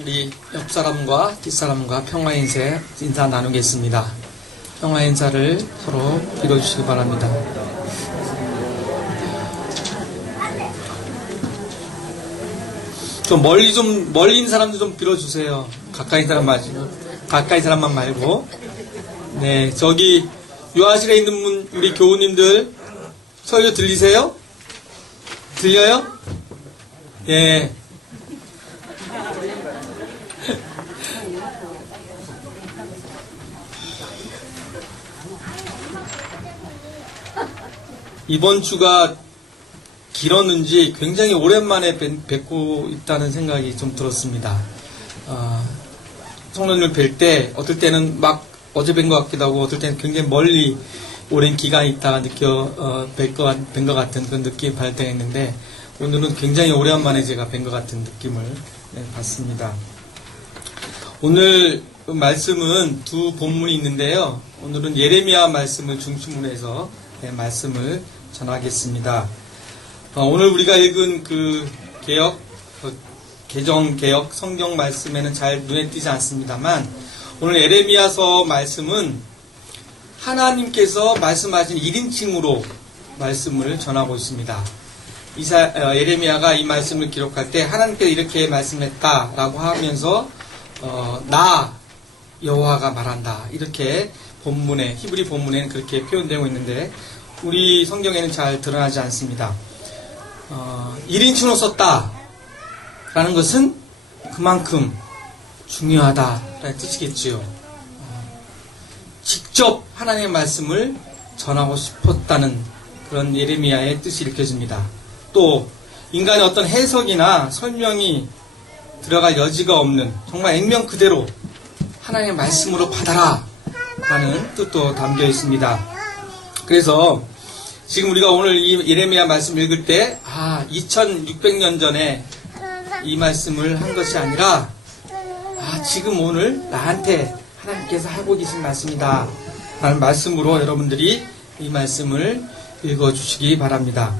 우리 옆사람과 뒷사람과 평화 인사 나누겠습니다. 평화 인사를 서로 빌어주시기 바랍니다. 좀 멀리 있는 사람들 좀 빌어주세요. 가까이 사람만 말고. 네, 저기 요아실에 있는 분, 우리 교우님들 설교 들리세요? 들려요? 예. 이번 주가 길었는지 굉장히 오랜만에 뵙고 있다는 생각이 좀 들었습니다. 성도님을 뵐 때 어떨 때는 막 어제 뵌 것 같기도 하고 어떨 때는 굉장히 멀리 오랜 기간이 있다가 뵌 것 같은 그런 느낌이 받을 때가 있는데 오늘은 굉장히 오랜만에 제가 뵌 것 같은 느낌을 받습니다. 오늘 말씀은 두 본문이 있는데요. 오늘은 예레미야 말씀을 중심으로 해서 말씀을 전하겠습니다. 오늘 우리가 읽은 개정 성경 말씀에는 잘 눈에 띄지 않습니다만 오늘 예레미야서 말씀은 하나님께서 말씀하신 1인칭으로 말씀을 전하고 있습니다. 예레미야가 이 말씀을 기록할 때 하나님께서 이렇게 말씀했다라고 하면서 나 여호와가 말한다 이렇게 히브리 본문에는 그렇게 표현되고 있는데 우리 성경에는 잘 드러나지 않습니다. 1인칭으로 썼다라는 것은 그만큼 중요하다라는 뜻이겠지요. 직접 하나님의 말씀을 전하고 싶었다는 그런 예레미야의 뜻이 읽혀집니다. 또 인간의 어떤 해석이나 설명이 들어갈 여지가 없는 정말 액면 그대로 하나님의 말씀으로 받아라 라는 뜻도 담겨 있습니다. 그래서 지금 우리가 오늘 이 예레미야 말씀 읽을 때 2600년 전에 이 말씀을 한 것이 아니라 지금 오늘 나한테 하나님께서 하고 계신 말씀이다 라는 말씀으로 여러분들이 이 말씀을 읽어주시기 바랍니다.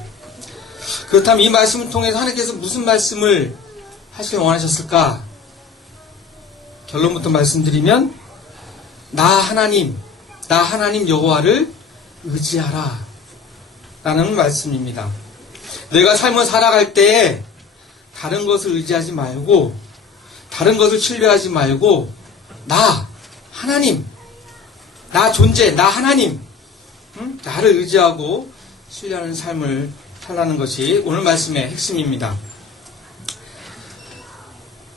그렇다면 이 말씀을 통해서 하나님께서 무슨 말씀을 하시길 원하셨을까? 결론부터 말씀드리면 나 하나님 여호와를 의지하라 라는 말씀입니다. 내가 삶을 살아갈 때 다른 것을 의지하지 말고 다른 것을 신뢰하지 말고 나 하나님 나 존재 나 하나님 나를 의지하고 신뢰하는 삶을 살라는 것이 오늘 말씀의 핵심입니다.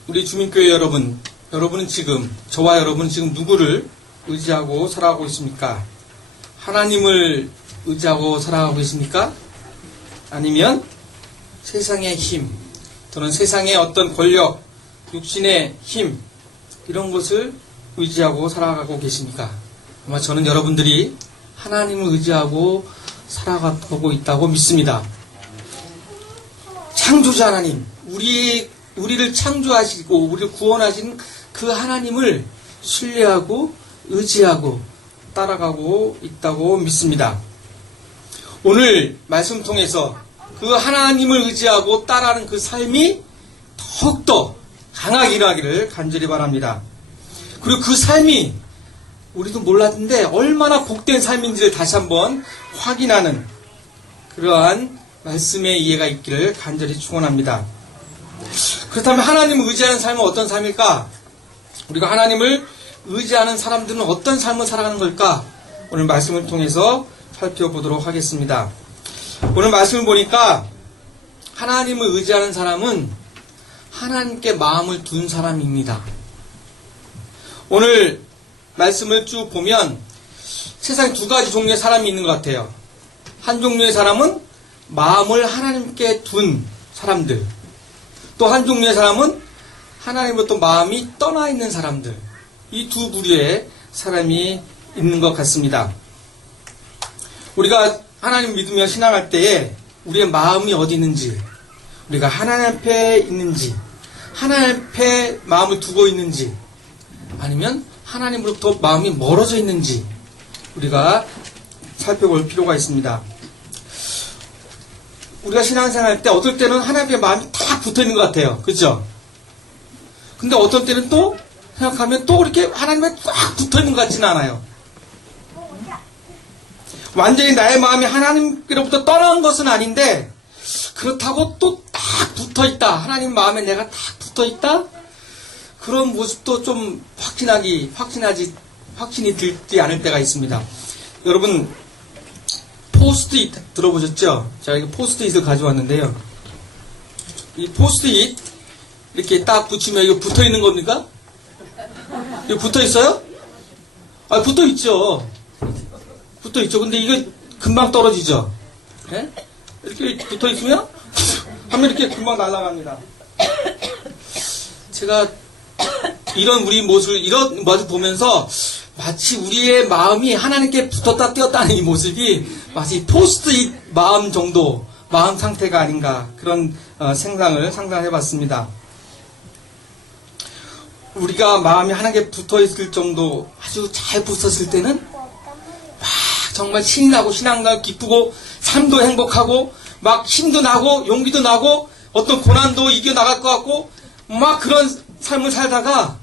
우리 주민교회 여러분은 지금 저와 여러분은 지금 누구를 의지하고 살아가고 있습니까? 하나님을 의지하고 살아가고 있습니까? 아니면 세상의 힘 또는 세상의 어떤 권력, 육신의 힘 이런 것을 의지하고 살아가고 계십니까? 아마 저는 여러분들이 하나님을 의지하고 살아가고 있다고 믿습니다. 창조자 하나님, 우리를 창조하시고 우리를 구원하신 그 하나님을 신뢰하고 의지하고 따라가고 있다고 믿습니다. 오늘 말씀 통해서 그 하나님을 의지하고 따라하는 그 삶이 더욱더 강하게 일어나기를 간절히 바랍니다. 그리고 그 삶이 우리도 몰랐는데 얼마나 복된 삶인지를 다시 한번 확인하는 그러한 말씀의 이해가 있기를 간절히 축원합니다. 그렇다면 하나님을 의지하는 삶은 어떤 삶일까? 우리가 하나님을 의지하는 사람들은 어떤 삶을 살아가는 걸까? 오늘 말씀을 통해서 살펴보도록 하겠습니다. 오늘 말씀을 보니까 하나님을 의지하는 사람은 하나님께 마음을 둔 사람입니다. 오늘 말씀을 쭉 보면 세상에 두 가지 종류의 사람이 있는 것 같아요. 한 종류의 사람은 마음을 하나님께 둔 사람들. 또 한 종류의 사람은 하나님으로부터 마음이 떠나 있는 사람들. 이 두 부류의 사람이 있는 것 같습니다. 우리가 하나님 믿으며 신앙할 때에 우리의 마음이 어디 있는지, 우리가 하나님 앞에 있는지, 하나님 앞에 마음을 두고 있는지, 아니면 하나님으로부터 마음이 멀어져 있는지 우리가 살펴볼 필요가 있습니다. 우리가 신앙생활 할 때 어떨 때는 하나님께 마음이 딱 붙어 있는 것 같아요. 그렇죠? 근데 어떤 때는 또 생각하면 또 그렇게 하나님에 꽉 붙어있는 것 같지는 않아요. 완전히 나의 마음이 하나님께로부터 떠난 것은 아닌데 그렇다고 또 딱 붙어있다. 하나님 마음에 내가 딱 붙어있다. 그런 모습도 좀 확신이 들지 않을 때가 있습니다. 여러분 포스트잇 들어보셨죠? 제가 이거 포스트잇을 가져왔는데요. 이 포스트잇 이렇게 딱 붙이면 이거 붙어있는 겁니까? 이거 붙어있어요? 아, 붙어있죠. 붙어있죠. 근데 이거 금방 떨어지죠. 네? 이렇게 붙어있으면 하면 이렇게 금방 날아갑니다. 제가 이런 우리 모습을 보면서 마치 우리의 마음이 하나님께 붙었다 떼었다 하는 이 모습이 마치 포스트잇 마음 정도, 마음 상태가 아닌가 그런 상상해 봤습니다. 우리가 마음이 하나님께 붙어 있을 정도 아주 잘 붙었을 때는 정말 신이 나고 신앙도 기쁘고 삶도 행복하고 막 힘도 나고 용기도 나고 어떤 고난도 이겨나갈 것 같고 막 그런 삶을 살다가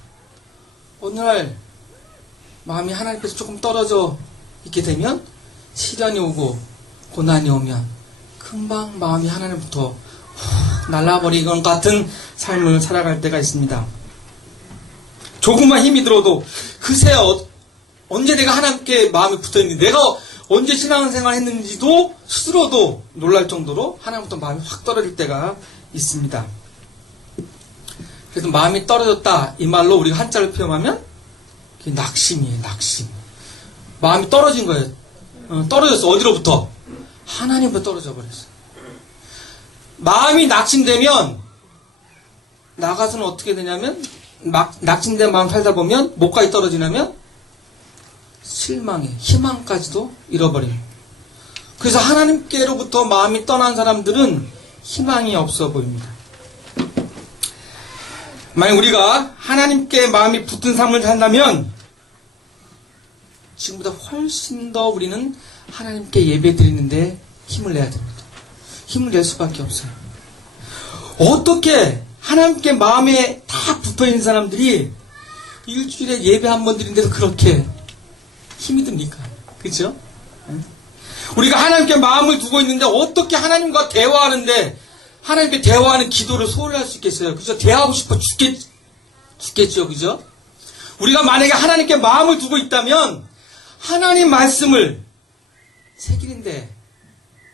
어느 날 마음이 하나님께서 조금 떨어져 있게 되면 시련이 오고 고난이 오면 금방 마음이 하나님부터 날아버리건 같은 삶을 살아갈 때가 있습니다. 조금만 힘이 들어도 그새 언제 내가 하나님께 마음이 붙어있는지 내가 언제 신앙생활 했는지도 스스로도 놀랄 정도로 하나님부터 마음이 확 떨어질 때가 있습니다. 그래서 마음이 떨어졌다 이 말로 우리가 한자를 표현하면 그게 낙심이에요. 낙심. 마음이 떨어진 거예요. 떨어졌어. 어디로부터? 하나님부터 떨어져 버렸어. 마음이 낙심되면 나가서는 어떻게 되냐면 낙심된 마음 살다 보면 뭐까지 떨어지냐면 실망해. 희망까지도 잃어버려요. 그래서 하나님께로부터 마음이 떠난 사람들은 희망이 없어 보입니다. 만약 우리가 하나님께 마음이 붙은 삶을 산다면 지금보다 훨씬 더 우리는 하나님께 예배 드리는데 힘을 내야 됩니다. 힘을 낼 수밖에 없어요. 어떻게 하나님께 마음에 다 붙어있는 사람들이 일주일에 예배 한 번 드리는데도 그렇게 힘이 듭니까? 그렇죠? 우리가 하나님께 마음을 두고 있는데 어떻게 하나님과 대화하는데 하나님께 대화하는 기도를 소홀히 할 수 있겠어요? 그죠? 대화하고 싶어 죽겠죠? 그죠? 우리가 만약에 하나님께 마음을 두고 있다면 하나님 말씀을 새길인데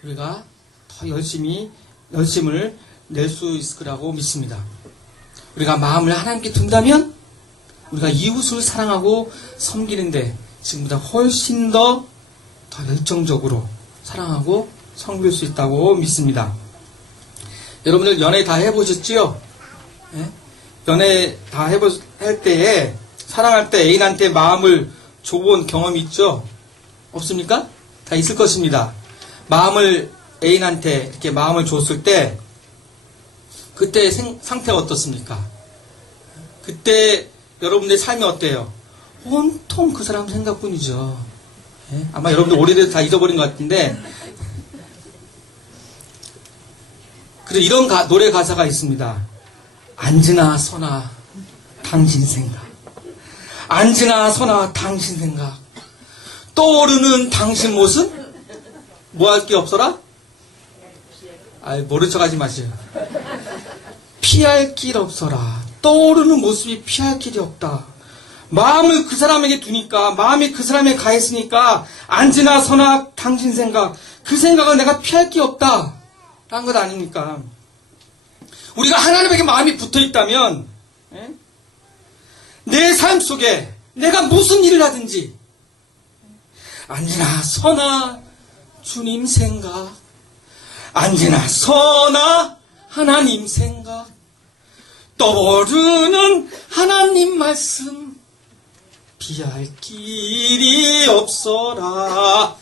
우리가 더 열심을 낼 수 있을 거라고 믿습니다. 우리가 마음을 하나님께 둔다면 우리가 이웃을 사랑하고 섬기는데 지금보다 훨씬 더 열정적으로 사랑하고 섬길 수 있다고 믿습니다. 여러분들 연애 다 해보셨지요? 네? 연애 다 할 때에 사랑할 때 애인한테 마음을 줘본 경험이 있죠? 없습니까? 다 있을 것입니다. 마음을 애인한테 이렇게 마음을 줬을 때 그때 상태가 어떻습니까? 그때 여러분들의 삶이 어때요? 온통 그 사람 생각뿐이죠. 네? 아마 여러분들 오래돼서 다 잊어버린 것 같은데 그리고 이런 노래 가사가 있습니다. 앉으나 서나 당신 생각 앉으나 서나 당신 생각 떠오르는 당신 모습 뭐 할 게 없어라? 모른 척 하지 마세요. 피할 길 없어라. 떠오르는 모습이 피할 길이 없다. 마음을 그 사람에게 두니까 마음이 그 사람에게 가 있으니까 앉으나 서나 당신 생각 그 생각은 내가 피할 게 없다 라는 것 아닙니까? 우리가 하나님에게 마음이 붙어 있다면 내 삶 속에 내가 무슨 일을 하든지 앉으나 서나 주님 생각 앉으나 서나 하나님 생각 떠오르는 하나님 말씀 피할 길이 없어라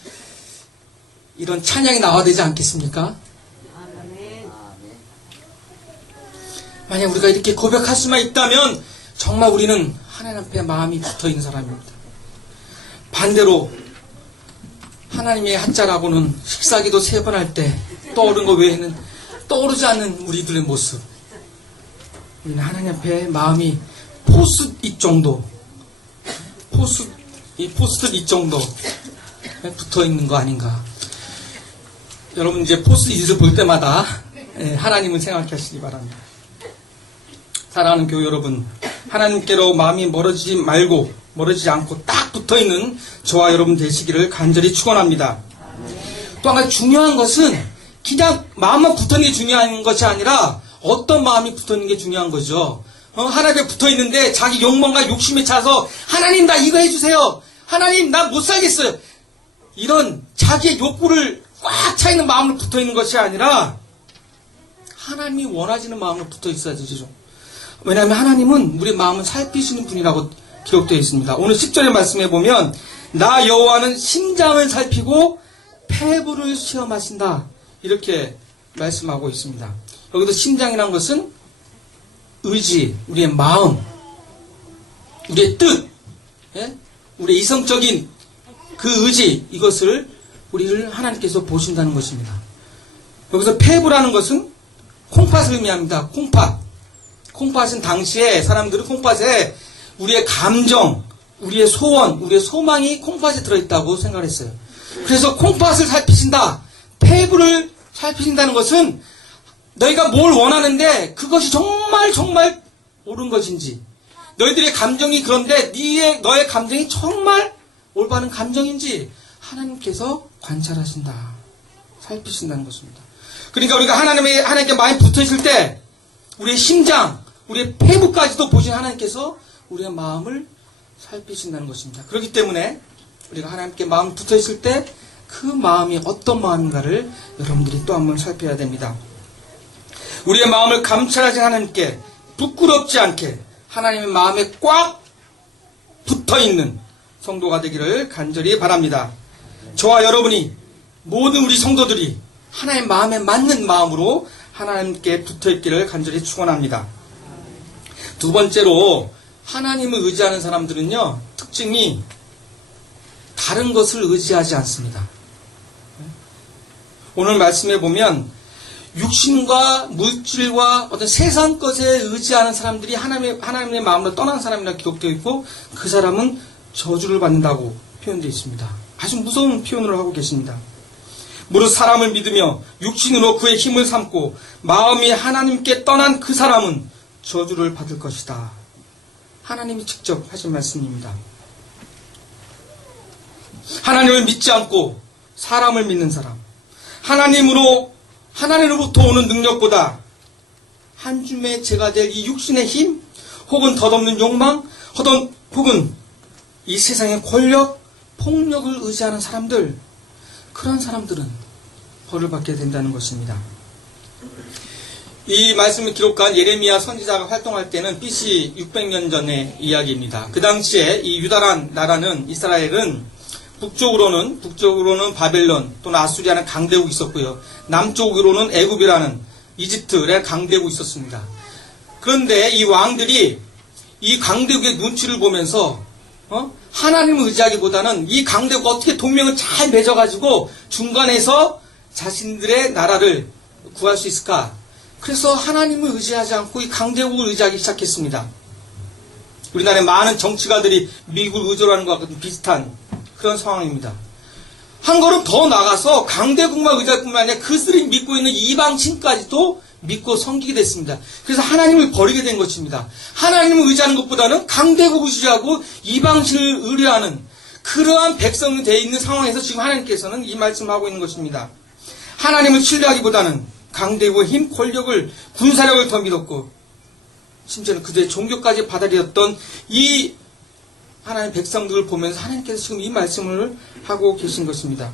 이런 찬양이 나와야 되지 않겠습니까? 만약 우리가 이렇게 고백할 수만 있다면 정말 우리는 하나님 앞에 마음이 붙어있는 사람입니다. 반대로 하나님의 한자라고는 식사기도 3번 할 때 떠오른 것 외에는 떠오르지 않는 우리들의 모습 우리는 하나님 앞에 마음이 포스잇 정도, 포스트잇 정도 붙어 있는 거 아닌가. 여러분 이제 포스잇을 볼 때마다 하나님을 생각해 하시기 바랍니다. 사랑하는 교회 여러분, 하나님께로 마음이 멀어지지 않고 딱 붙어 있는 저와 여러분 되시기를 간절히 축원합니다. 또 한 가지 중요한 것은 그냥 마음만 붙어 있는 게 중요한 것이 아니라 어떤 마음이 붙어 있는 게 중요한 거죠. 하나님에 붙어 있는데 자기 욕망과 욕심에 차서 하나님 나 이거 해주세요. 하나님 나 못 살겠어요. 이런 자기의 욕구를 꽉 차 있는 마음으로 붙어 있는 것이 아니라 하나님이 원하시는 마음으로 붙어 있어야 되죠. 왜냐하면 하나님은 우리 마음을 살피시는 분이라고 기록되어 있습니다. 오늘 10절의 말씀에 보면 나 여호와는 심장을 살피고 폐부를 시험하신다. 이렇게 말씀하고 있습니다. 여기서 심장이라는 것은 의지, 우리의 마음, 우리의 뜻, 우리의 이성적인 그 의지, 이것을 우리를 하나님께서 보신다는 것입니다. 여기서 폐부라는 것은 콩팥을 의미합니다. 콩팥은 당시에 사람들은 콩팥에 우리의 감정, 우리의 소원, 우리의 소망이 콩팥에 들어있다고 생각했어요. 그래서 콩팥을 살피신다. 폐부를 살피신다는 것은 너희가 뭘 원하는데 그것이 정말 옳은 것인지, 너희들의 감정이 그런데 너의 감정이 정말 올바른 감정인지 하나님께서 관찰하신다. 살피신다는 것입니다. 그러니까 우리가 하나님께 많이 붙어 있을 때 우리의 심장, 우리의 폐부까지도 보신 하나님께서 우리의 마음을 살피신다는 것입니다. 그렇기 때문에 우리가 하나님께 마음 붙어 있을 때 그 마음이 어떤 마음인가를 여러분들이 또 한번 살펴야 됩니다. 우리의 마음을 감찰하신 하나님께 부끄럽지 않게 하나님의 마음에 꽉 붙어 있는 성도가 되기를 간절히 바랍니다. 저와 여러분이 모든 우리 성도들이 하나님의 마음에 맞는 마음으로 하나님께 붙어 있기를 간절히 축원합니다. 두 번째로 하나님을 의지하는 사람들은요, 특징이 다른 것을 의지하지 않습니다. 오늘 말씀에 보면 육신과 물질과 어떤 세상 것에 의지하는 사람들이 하나님의 마음으로 떠난 사람이라 기록되어 있고 그 사람은 저주를 받는다고 표현되어 있습니다. 아주 무서운 표현을 하고 계십니다. 무릇 사람을 믿으며 육신으로 그의 힘을 삼고 마음이 하나님께 떠난 그 사람은 저주를 받을 것이다. 하나님이 직접 하신 말씀입니다. 하나님을 믿지 않고 사람을 믿는 사람, 하나님으로부터 오는 능력보다 한 줌의 죄가 될 이 육신의 힘, 혹은 덧없는 욕망, 혹은 이 세상의 권력, 폭력을 의지하는 사람들, 그런 사람들은 벌을 받게 된다는 것입니다. 이 말씀을 기록한 예레미야 선지자가 활동할 때는 BC 600년 전의 이야기입니다. 그 당시에 이 유다란 나라는, 이스라엘은 북쪽으로는 바벨론 또는 아수리아는 강대국이 있었고요. 남쪽으로는 애굽이라는 이집트라는 강대국이 있었습니다. 그런데 이 왕들이 이 강대국의 눈치를 보면서 하나님을 의지하기보다는 이 강대국 어떻게 동맹을 잘 맺어가지고 중간에서 자신들의 나라를 구할 수 있을까? 그래서 하나님을 의지하지 않고 이 강대국을 의지하기 시작했습니다. 우리나라의 많은 정치가들이 미국을 의존하는 것과 같은 비슷한 그런 상황입니다. 한 걸음 더 나가서 강대국만 의지할 뿐만 아니라 그들이 믿고 있는 이방신까지도 믿고 섬기게 됐습니다. 그래서 하나님을 버리게 된 것입니다. 하나님을 의지하는 것보다는 강대국을 의지하고 이방신을 의뢰하는 그러한 백성이 되어 있는 상황에서 지금 하나님께서는 이 말씀을 하고 있는 것입니다. 하나님을 신뢰하기보다는 강대국의 힘, 권력을, 군사력을 더 믿었고 심지어는 그들의 종교까지 받아들였던 이 하나님 백성들을 보면서 하나님께서 지금 이 말씀을 하고 계신 것입니다.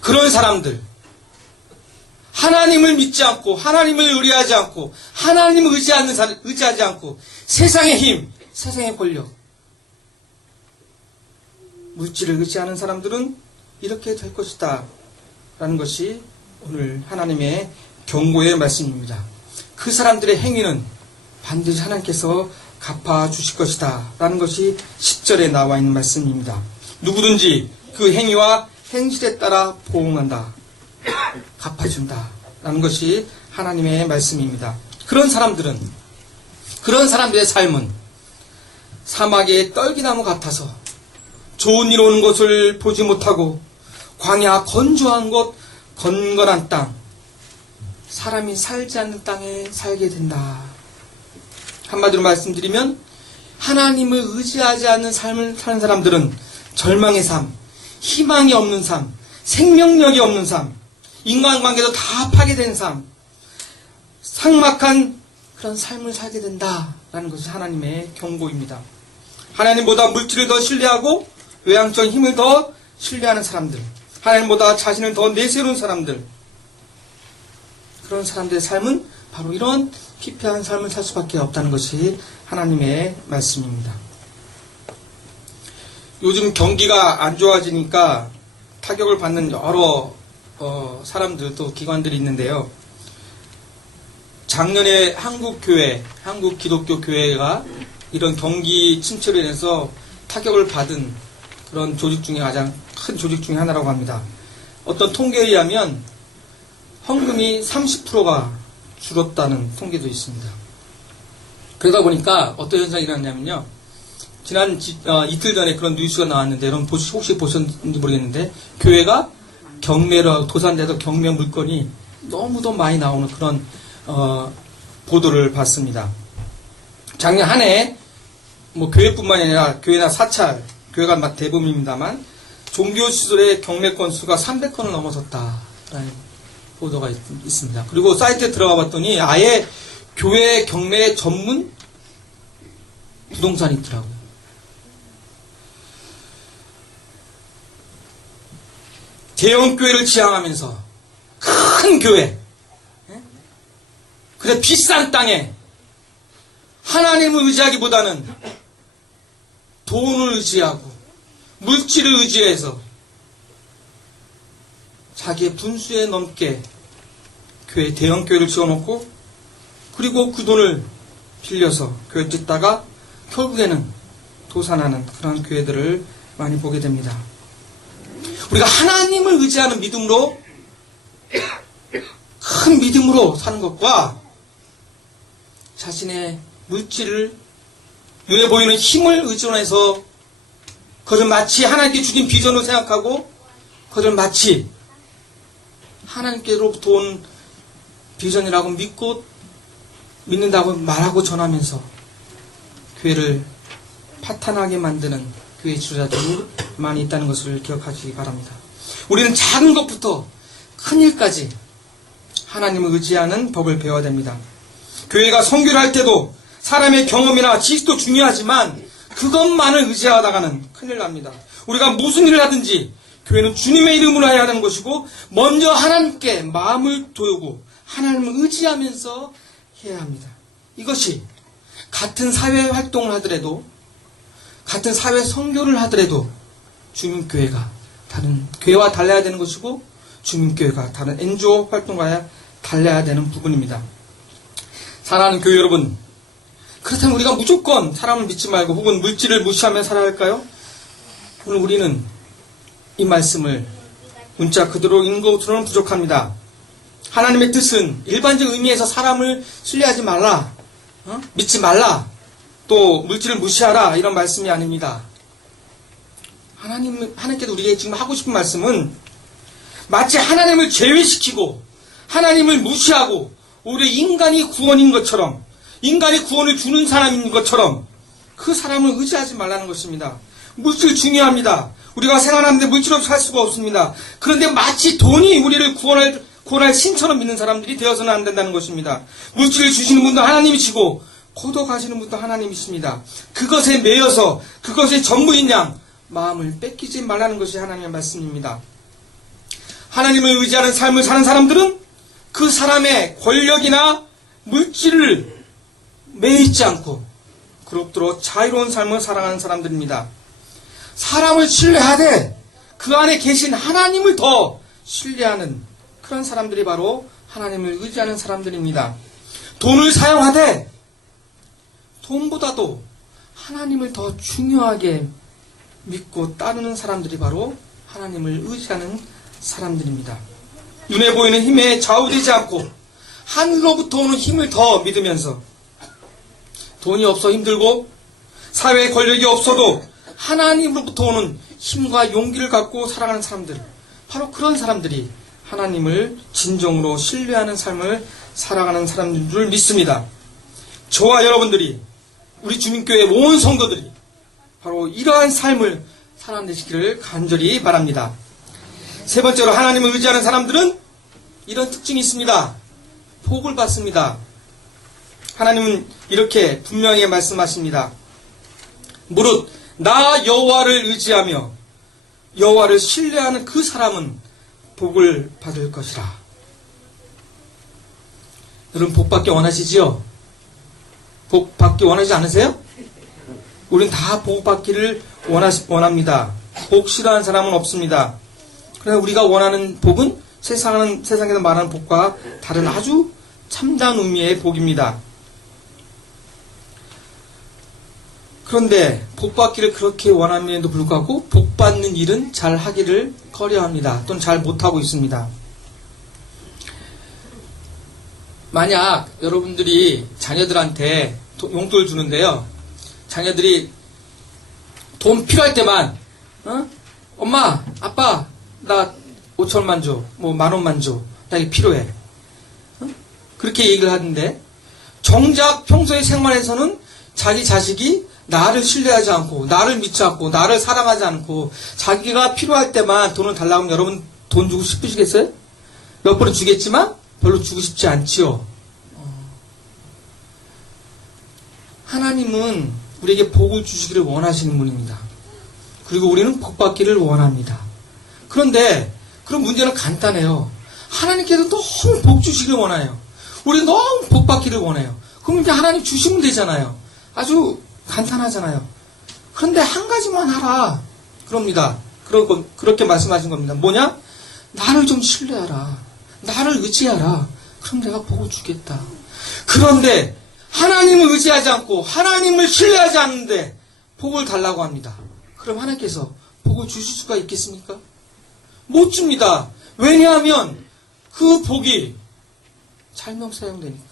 그런 사람들, 하나님을 믿지 않고 하나님을 의뢰하지 않고 하나님을 의지하지 않고 세상의 힘, 세상의 권력, 물질을 의지하는 사람들은 이렇게 될 것이다 라는 것이 오늘 하나님의 경고의 말씀입니다. 그 사람들의 행위는 반드시 하나님께서 갚아주실 것이다 라는 것이 10절에 나와 있는 말씀입니다. 누구든지 그 행위와 행실에 따라 보응한다, 갚아준다 라는 것이 하나님의 말씀입니다. 그런 사람들은 그런 사람들의 삶은 사막의 떨기나무 같아서 좋은 일 오는 것을 보지 못하고 광야 건조한 곳 건건한 땅, 사람이 살지 않는 땅에 살게 된다. 한마디로 말씀드리면 하나님을 의지하지 않는 삶을 사는 사람들은 절망의 삶, 희망이 없는 삶, 생명력이 없는 삶, 인간관계도 다 파괴된 삶, 삭막한 그런 삶을 살게 된다라는 것이 하나님의 경고입니다. 하나님보다 물질을 더 신뢰하고 외향적인 힘을 더 신뢰하는 사람들, 하나님보다 자신을 더 내세우는 사람들, 그런 사람들의 삶은 바로 이런 피폐한 삶을 살 수밖에 없다는 것이 하나님의 말씀입니다. 요즘 경기가 안 좋아지니까 타격을 받는 여러 사람들도 기관들이 있는데요. 작년에 한국교회, 한국기독교교회가 이런 경기 침체로 인해서 타격을 받은 그런 조직 중에 가장 큰 조직 중에 하나라고 합니다. 어떤 통계에 의하면 헌금이 30%가 줄었다는 통계도 있습니다. 그러다 보니까 어떤 현상이 일어났냐면요. 지난 이틀 전에 그런 뉴스가 나왔는데 여러분 혹시 보셨는지 모르겠는데 교회가 경매로 하고 도산돼서 경매 물건이 너무도 많이 나오는 그런 보도를 봤습니다. 작년 한 해 뭐 교회뿐만 아니라 교회나 사찰, 교회가 대부분입니다만 종교 시설의 경매 건수가 300건을 넘어섰다라는 보도가 있습니다. 그리고 사이트에 들어가 봤더니 아예 교회 경매 전문 부동산이 있더라고요. 대형 교회를 지향하면서 큰 교회, 그래 비싼 땅에 하나님을 의지하기보다는 돈을 의지하고 물질을 의지해서 자기의 분수에 넘게 교회 대형 교회를 지어놓고 그리고 그 돈을 빌려서 교회 짓다가 결국에는 도산하는 그런 교회들을 많이 보게 됩니다. 우리가 하나님을 의지하는 믿음으로 큰 믿음으로 사는 것과 자신의 물질을 눈에 보이는 힘을 의존해서 그것을 마치 하나님께 주신 비전으로 생각하고 그것을 마치 하나님께로부터 온 비전이라고 믿는다고 말하고 전하면서 교회를 파탄하게 만드는 교회 지도자들이 많이 있다는 것을 기억하시기 바랍니다. 우리는 작은 것부터 큰 일까지 하나님을 의지하는 법을 배워야 됩니다. 교회가 선교를 할 때도 사람의 경험이나 지식도 중요하지만 그것만을 의지하다가는 큰일 납니다. 우리가 무슨 일을 하든지 교회는 주님의 이름으로 해야 하는 것이고 먼저 하나님께 마음을 두고 하나님을 의지하면서 해야 합니다. 이것이 같은 사회 활동을 하더라도 같은 사회 선교를 하더라도 주민교회가 다른 교회와 달라야 되는 것이고 주민교회가 다른 NGO 활동과 달라야 되는 부분입니다. 사랑하는 교회 여러분, 그렇다면 우리가 무조건 사람을 믿지 말고 혹은 물질을 무시하며 살아야 할까요? 오늘 우리는 이 말씀을 문자 그대로 읽는 것으로는 부족합니다. 하나님의 뜻은 일반적 의미에서 사람을 신뢰하지 말라, 믿지 말라, 또 물질을 무시하라 이런 말씀이 아닙니다. 하나님께도 우리에게 지금 하고 싶은 말씀은 마치 하나님을 제외시키고 하나님을 무시하고 오히려 인간이 구원인 것처럼 인간이 구원을 주는 사람인 것처럼 그 사람을 의지하지 말라는 것입니다. 물질 중요합니다. 우리가 생활하는데 물질 없이 살 수가 없습니다. 그런데 마치 돈이 우리를 구원할 신처럼 믿는 사람들이 되어서는 안 된다는 것입니다. 물질을 주시는 분도 하나님이시고 고독하시는 분도 하나님이십니다. 그것에 매여서 그것의 전부인 양 마음을 뺏기지 말라는 것이 하나님의 말씀입니다. 하나님을 의지하는 삶을 사는 사람들은 그 사람의 권력이나 물질을 매이지 않고 그럭도로 자유로운 삶을 살아가는 사람들입니다. 사람을 신뢰하되 그 안에 계신 하나님을 더 신뢰하는 그런 사람들이 바로 하나님을 의지하는 사람들입니다. 돈을 사용하되 돈보다도 하나님을 더 중요하게 믿고 따르는 사람들이 바로 하나님을 의지하는 사람들입니다. 눈에 보이는 힘에 좌우되지 않고 하늘로부터 오는 힘을 더 믿으면서 돈이 없어 힘들고 사회에 권력이 없어도 하나님으로부터 오는 힘과 용기를 갖고 살아가는 사람들, 바로 그런 사람들이 하나님을 진정으로 신뢰하는 삶을 살아가는 사람인 줄 믿습니다. 저와 여러분들이, 우리 주민교회 온 성도들이 바로 이러한 삶을 살아내시기를 간절히 바랍니다. 세 번째로, 하나님을 의지하는 사람들은 이런 특징이 있습니다. 복을 받습니다. 하나님은 이렇게 분명히 말씀하십니다. 무릇 나 여호와를 의지하며 여호와를 신뢰하는 그 사람은 복을 받을 것이라. 여러분, 복 받기 원하시지요? 복 받기 원하지 않으세요? 우린 다 복 받기를 원합니다. 복 싫어하는 사람은 없습니다. 그러나 우리가 원하는 복은 세상에서 말하는 복과 다른 아주 참다운 의미의 복입니다. 그런데 복 받기를 그렇게 원함에도 불구하고 복 받는 일은 잘 하기를 꺼려합니다. 또는 잘 못하고 있습니다. 만약 여러분들이 자녀들한테 용돈을 주는데요, 자녀들이 돈 필요할 때만 엄마, 아빠, 나 5천원만 줘, 뭐 10,000원만 줘, 나 이게 필요해, 그렇게 얘기를 하는데, 정작 평소의 생활에서는 자기 자식이 나를 신뢰하지 않고, 나를 믿지 않고, 나를 사랑하지 않고, 자기가 필요할 때만 돈을 달라고 하면 여러분 돈 주고 싶으시겠어요? 몇 번은 주겠지만 별로 주고 싶지 않지요. 하나님은 우리에게 복을 주시기를 원하시는 분입니다. 그리고 우리는 복 받기를 원합니다. 그런데 그런 문제는 간단해요. 하나님께서 너무 복 주시기를 원해요. 우리는 너무 복 받기를 원해요. 그럼 이제 하나님 주시면 되잖아요. 아주 간단하잖아요. 그런데 한 가지만 하라, 그럽니다. 그렇게 말씀하신 겁니다. 뭐냐? 나를 좀 신뢰하라. 나를 의지하라. 그럼 내가 복을 주겠다. 그런데 하나님을 의지하지 않고 하나님을 신뢰하지 않는데 복을 달라고 합니다. 그럼 하나님께서 복을 주실 수가 있겠습니까? 못 줍니다. 왜냐하면 그 복이 잘못 사용되니까.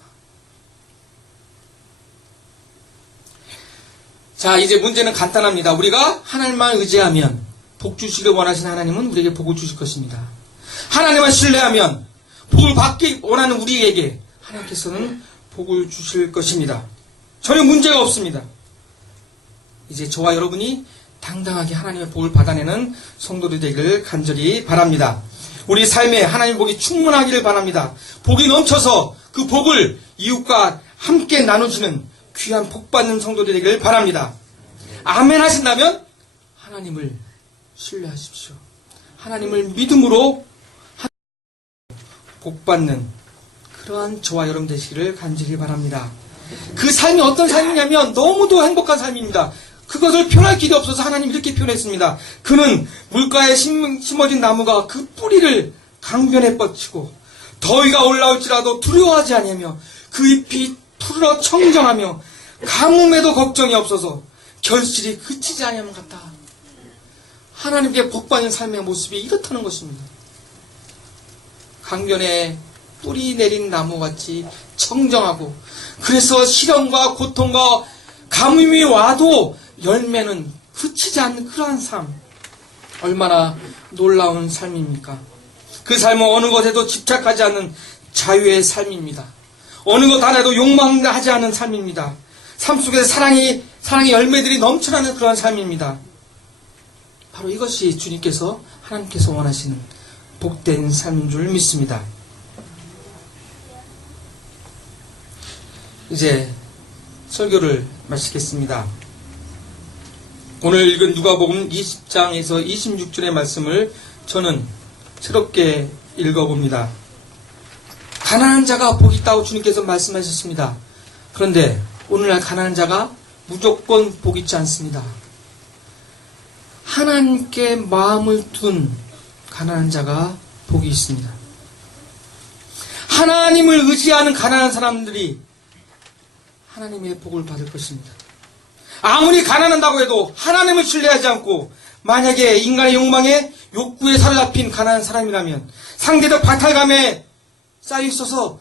자, 이제 문제는 간단합니다. 우리가 하나님만 의지하면 복 주시길 원하시는 하나님은 우리에게 복을 주실 것입니다. 하나님만 신뢰하면 복을 받기 원하는 우리에게 하나님께서는 복을 주실 것입니다. 전혀 문제가 없습니다. 이제 저와 여러분이 당당하게 하나님의 복을 받아내는 성도들이 되기를 간절히 바랍니다. 우리 삶에 하나님의 복이 충만하기를 바랍니다. 복이 넘쳐서 그 복을 이웃과 함께 나누시는 귀한 복 받는 성도들이 되기를 바랍니다. 아멘 하신다면 하나님을 신뢰하십시오. 하나님을 믿음으로 복 받는 그러한 저와 여러분 되시기를 간절히 바랍니다. 그 삶이 어떤 삶이냐면 너무도 행복한 삶입니다. 그것을 표현할 길이 없어서 하나님 이렇게 표현했습니다. 그는 물가에 심어진 나무가 그 뿌리를 강변에 뻗치고 더위가 올라올지라도 두려워하지 아니하며 그 잎이 푸르러 청정하며 가뭄에도 걱정이 없어서 결실이 그치지 아니함 같다. 하나님께 복받는 삶의 모습이 이렇다는 것입니다. 강변에 뿌리 내린 나무같이 청정하고, 그래서 시련과 고통과 가뭄이 와도 열매는 그치지 않는 그러한 삶, 얼마나 놀라운 삶입니까? 그 삶은 어느 것에도 집착하지 않는 자유의 삶입니다. 어느 것 하나도 욕망하지 않는 삶입니다. 삶 속에서 사랑의 열매들이 넘쳐나는 그러한 삶입니다. 바로 이것이 주님께서, 하나님께서 원하시는 복된 삶인 줄 믿습니다. 이제 설교를 마치겠습니다. 오늘 읽은 누가복음 20장에서 26절의 말씀을 저는 새롭게 읽어봅니다. 가난한 자가 복이 있다고 주님께서 말씀하셨습니다. 그런데 오늘날 가난한 자가 무조건 복이 있지 않습니다. 하나님께 마음을 둔 가난한 자가 복이 있습니다. 하나님을 의지하는 가난한 사람들이 하나님의 복을 받을 것입니다. 아무리 가난한다고 해도 하나님을 신뢰하지 않고 만약에 인간의 욕망에 욕구에 사로잡힌 가난한 사람이라면, 상대적 박탈감에 쌓여 있어서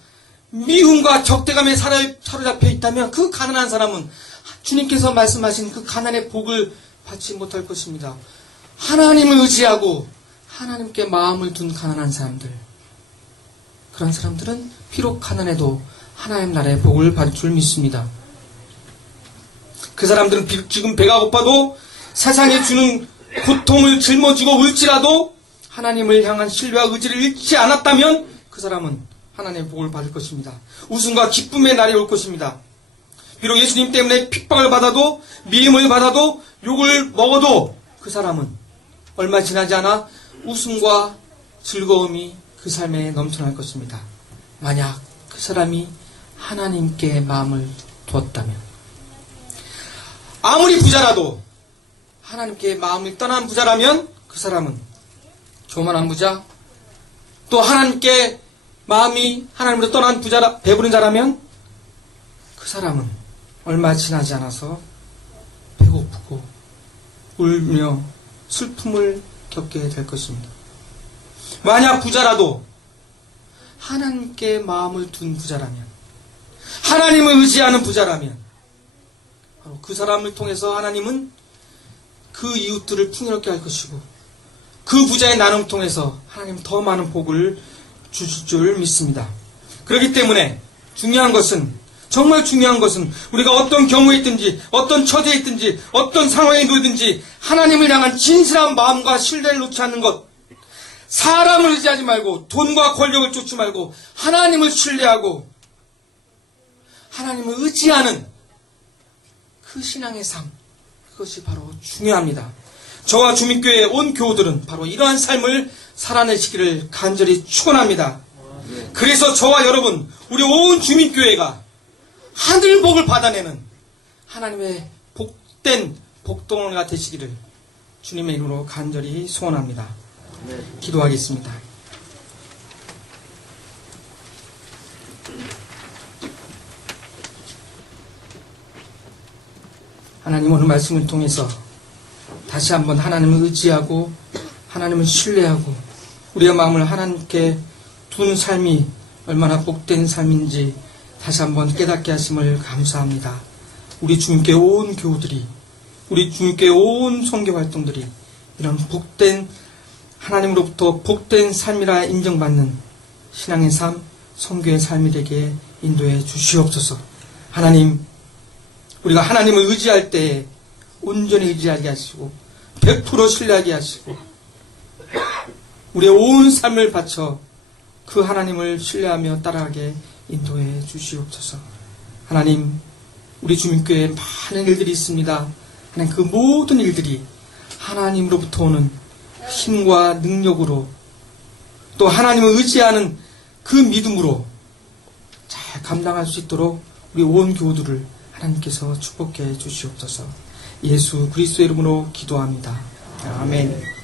미움과 적대감에 사로잡혀 있다면 그 가난한 사람은 주님께서 말씀하신 그 가난의 복을 받지 못할 것입니다. 하나님을 의지하고 하나님께 마음을 둔 가난한 사람들, 그런 사람들은 비록 가난해도 하나님 나라의 복을 받을 줄 믿습니다. 그 사람들은 지금 배가 고파도 세상에 주는 고통을 짊어지고 울지라도 하나님을 향한 신뢰와 의지를 잃지 않았다면 그 사람은 하나님의 복을 받을 것입니다. 웃음과 기쁨의 날이 올 것입니다. 비록 예수님 때문에 핍박을 받아도, 미움을 받아도, 욕을 먹어도 그 사람은 얼마 지나지 않아 웃음과 즐거움이 그 삶에 넘쳐날 것입니다. 만약 그 사람이 하나님께 마음을 두었다면, 아무리 부자라도 하나님께 마음을 떠난 부자라면 그 사람은 교만한 부자, 또 하나님께 마음이 하나님으로 떠난 부자라, 배부른 자라면 그 사람은 얼마 지나지 않아서 배고프고 울며 슬픔을 겪게 될 것입니다. 만약 부자라도 하나님께 마음을 둔 부자라면, 하나님을 의지하는 부자라면 바로 그 사람을 통해서 하나님은 그 이웃들을 풍요롭게 할 것이고 그 부자의 나눔을 통해서 하나님 더 많은 복을 주실 줄 믿습니다. 그렇기 때문에 중요한 것은, 정말 중요한 것은 우리가 어떤 경우에 있든지 어떤 처지에 있든지 어떤 상황에 놓이든지 하나님을 향한 진실한 마음과 신뢰를 놓지 않는 것, 사람을 의지하지 말고 돈과 권력을 쫓지 말고 하나님을 신뢰하고 하나님을 의지하는 그 신앙의 삶, 그것이 바로 중요합니다. 저와 주민교회의 온 교우들은 바로 이러한 삶을 살아내시기를 간절히 축원합니다. 그래서 저와 여러분, 우리 온 주민교회가 하늘복을 받아내는 하나님의 복된 복동원가 되시기를 주님의 이름으로 간절히 소원합니다. 기도하겠습니다. 하나님, 오늘 말씀을 통해서 다시 한번 하나님을 의지하고 하나님을 신뢰하고 우리의 마음을 하나님께 둔 삶이 얼마나 복된 삶인지 다시 한번 깨닫게 하심을 감사합니다. 우리 주님께 온 교우들이, 우리 주님께 온 선교활동들이 이런 복된, 하나님으로부터 복된 삶이라 인정받는 신앙의 삶, 선교의 삶이 되게 인도해 주시옵소서. 하나님, 우리가 하나님을 의지할 때 온전히 의지하게 하시고 100% 신뢰하게 하시고 우리의 온 삶을 바쳐 그 하나님을 신뢰하며 따라가게 인도해 주시옵소서. 하나님, 우리 주민교회에 많은 일들이 있습니다. 하나님, 그 모든 일들이 하나님으로부터 오는 힘과 능력으로 또 하나님을 의지하는 그 믿음으로 잘 감당할 수 있도록 우리 온 교우들을 하나님께서 축복해 주시옵소서. 예수 그리스도의 이름으로 기도합니다. 아멘.